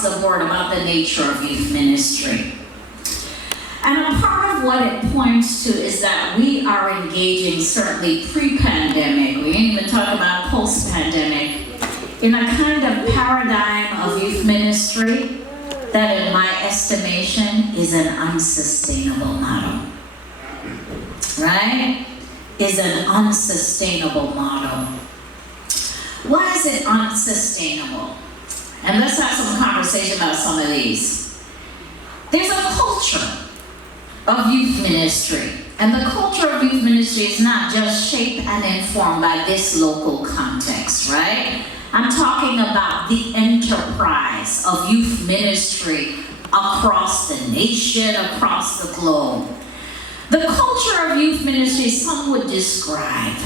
across the board about the nature of youth ministry. And a part of what it points to is that we are engaging, certainly pre-pandemic, we ain't even talking about post-pandemic, in a kind of paradigm of youth ministry that, in my estimation, is an unsustainable model. Right? Is an unsustainable model. Why is it unsustainable? And let's have some conversation about some of these. There's a culture of youth ministry. And the culture of youth ministry is not just shaped and informed by this local context, right? I'm talking about the enterprise of youth ministry across the nation, across the globe. The culture of youth ministry, some would describe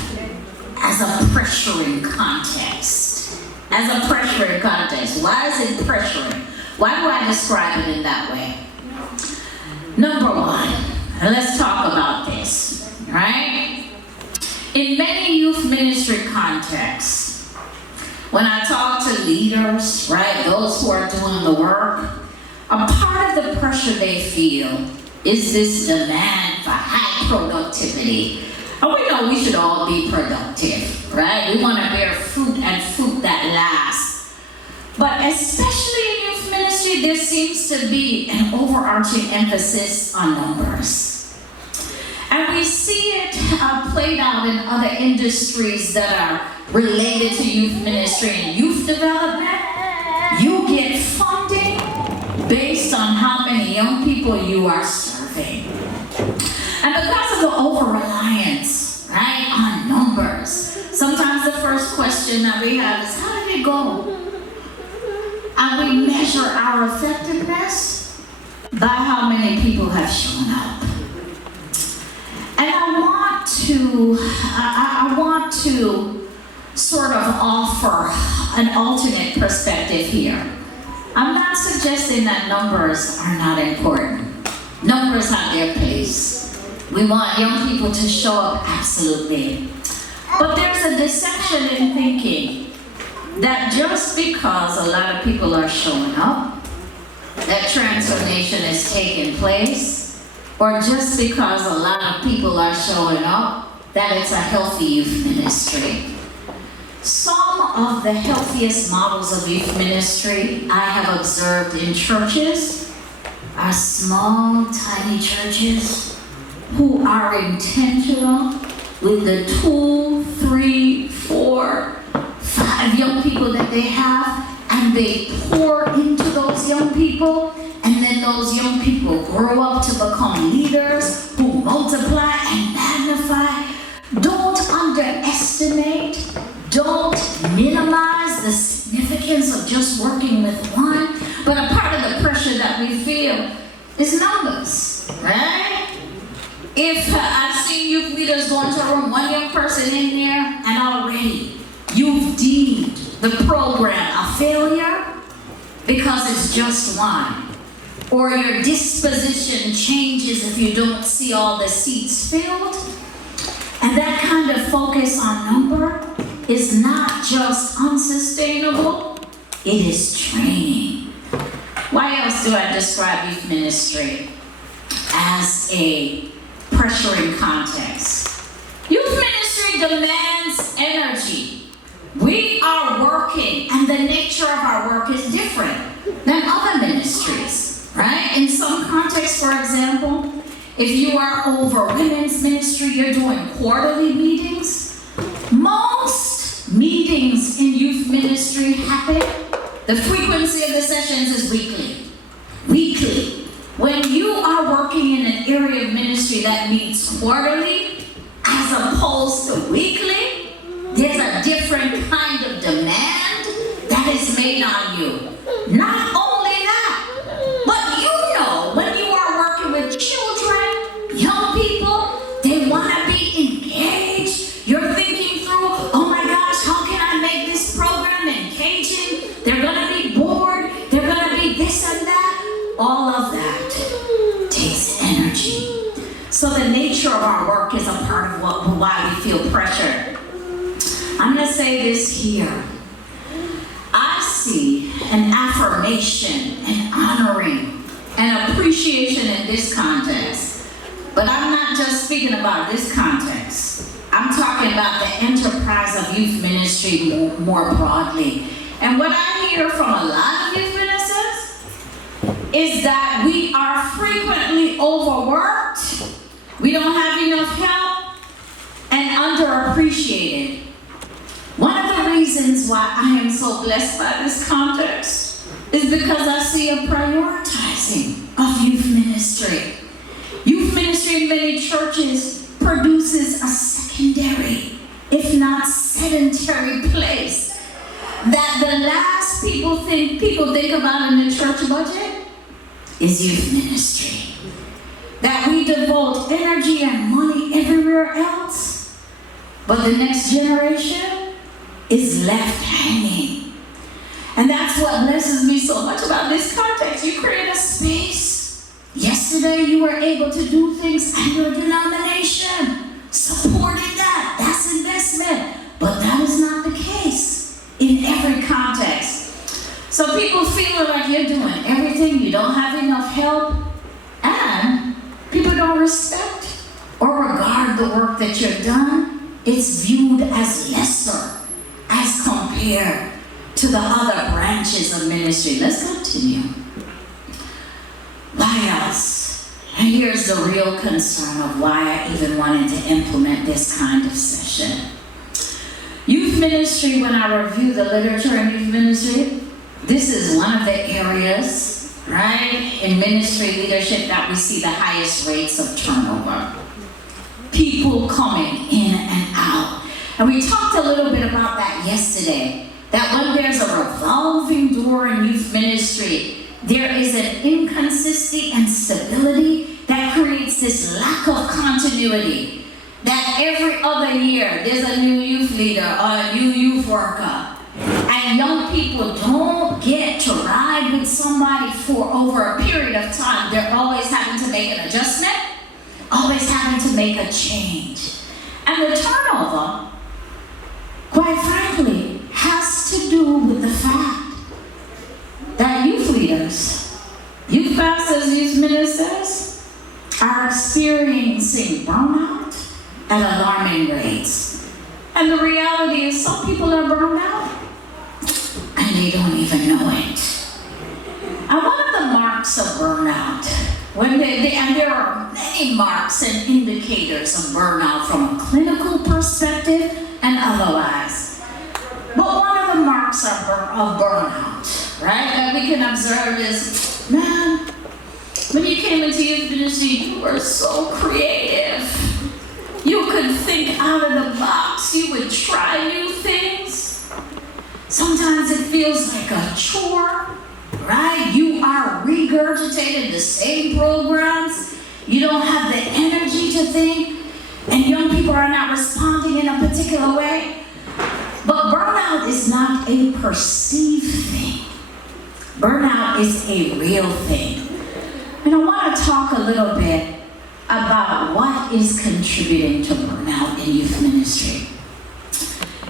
as a pressuring context. As a pressuring context. Why is it pressuring? Why do I describe it in that way? Number one, and let's talk about this, right? In many youth ministry contexts, when I talk to leaders, right, those who are doing the work, a part of the pressure they feel is this demand for high productivity. And we know we should all be productive, right? We want to bear fruit and fruit that lasts. But especially in youth ministry, there seems to be an overarching emphasis on numbers. And we see it played out in other industries that are related to youth ministry and youth development. You get funding based on how many young people you are serving. And because of the over-reliance, right, on numbers, sometimes the first question that we have is, how did it go? And we measure our effectiveness by how many people have shown up. And I want to sort of offer an alternate perspective here. I'm not suggesting that numbers are not important. Numbers have their place. We want young people to show up, absolutely. But there's a deception in thinking that just because a lot of people are showing up, that transformation is taking place, or just because a lot of people are showing up, that it's a healthy youth ministry. Some of the healthiest models of youth ministry I have observed in churches are small, tiny churches who are intentional with the 2, 3, 4, 5 young people that they have, and they pour into those young people, and then those young people grow up to become leaders who multiply and magnify. Don't underestimate, don't minimize the significance of just working with one, but a part of the pressure that we feel is numbers, right? If I've seen youth leaders go into a room, one young person in there, and already you've deemed the program a failure because it's just one. Or your disposition changes if you don't see all the seats filled. And that kind of focus on number is not just unsustainable, it is training. Why else do I describe youth ministry as a pressuring context? Youth ministry demands energy. We are working, and the nature of our work is different than other ministries, right? In some contexts, for example, if you are over women's ministry, you're doing quarterly meetings. Most meetings in youth ministry happen, the frequency of the sessions is weekly. Weekly. When you are working in an area of ministry that meets quarterly, as opposed to weekly, there's a different kind of demand that is made on you. Not only that, but you know, when you are working with children, young people, they want to be engaged. You're thinking through, oh my gosh, how can I make this program engaging? They're going to be bored. They're going to be this and that. All of that takes energy. So the nature of our work is a part of why we feel pressured. I'm going to say this here. I see, and affirmation and honoring and appreciation in this context. But I'm not just speaking about this context. I'm talking about the enterprise of youth ministry more broadly. And what I hear from a lot of youth ministers is that we are frequently overworked, we don't have enough help, and underappreciated. One of the reasons why I am so blessed by this context is because I see a prioritizing of youth ministry. Youth ministry in many churches produces a secondary, if not sedentary place that the last people think about in the church budget is youth ministry. That we devote energy and money everywhere else, but the next generation is left hanging. And that's what blesses me so much about this context. You create a space. Yesterday you were able to do things at your denomination, supporting that. That's investment. But that is not the case in every context. So people feel like you're doing everything, you don't have enough help, and people don't respect or regard the work that you've done. It's viewed as lesser as compared to the other branches of ministry. Let's continue. Why else? And here's the real concern of why I even wanted to implement this kind of session. Youth ministry, when I review the literature in youth ministry, this is one of the areas, right, in ministry leadership that we see the highest rates of turnover. People coming in and out. And we talked a little bit about that yesterday, that when there's a revolving door in youth ministry, there is an inconsistency and stability that creates this lack of continuity. That every other year, there's a new youth leader or a new youth worker. And young people don't get to ride with somebody for over a period of time. They're always having to make an adjustment, always having to make a change. And the turnover, quite frankly, has to do with the fact that youth leaders, youth pastors, youth ministers are experiencing burnout at alarming rates. And the reality is some people are burned out and they don't even know it. And one of the marks of burnout, and there are many marks and indicators of burnout from a clinical perspective and otherwise. But one of the marks of burnout, right, that we can observe is, man, when you came into youth ministry, you were so creative. You could think out of the box. You would try new things. Sometimes it feels like a chore, right? You are regurgitating the same programs. You don't have the energy to think, and young people are not responding in a particular way. But burnout is not a perceived thing. Burnout is a real thing. And I want to talk a little bit about what is contributing to burnout in youth ministry.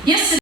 Yesterday,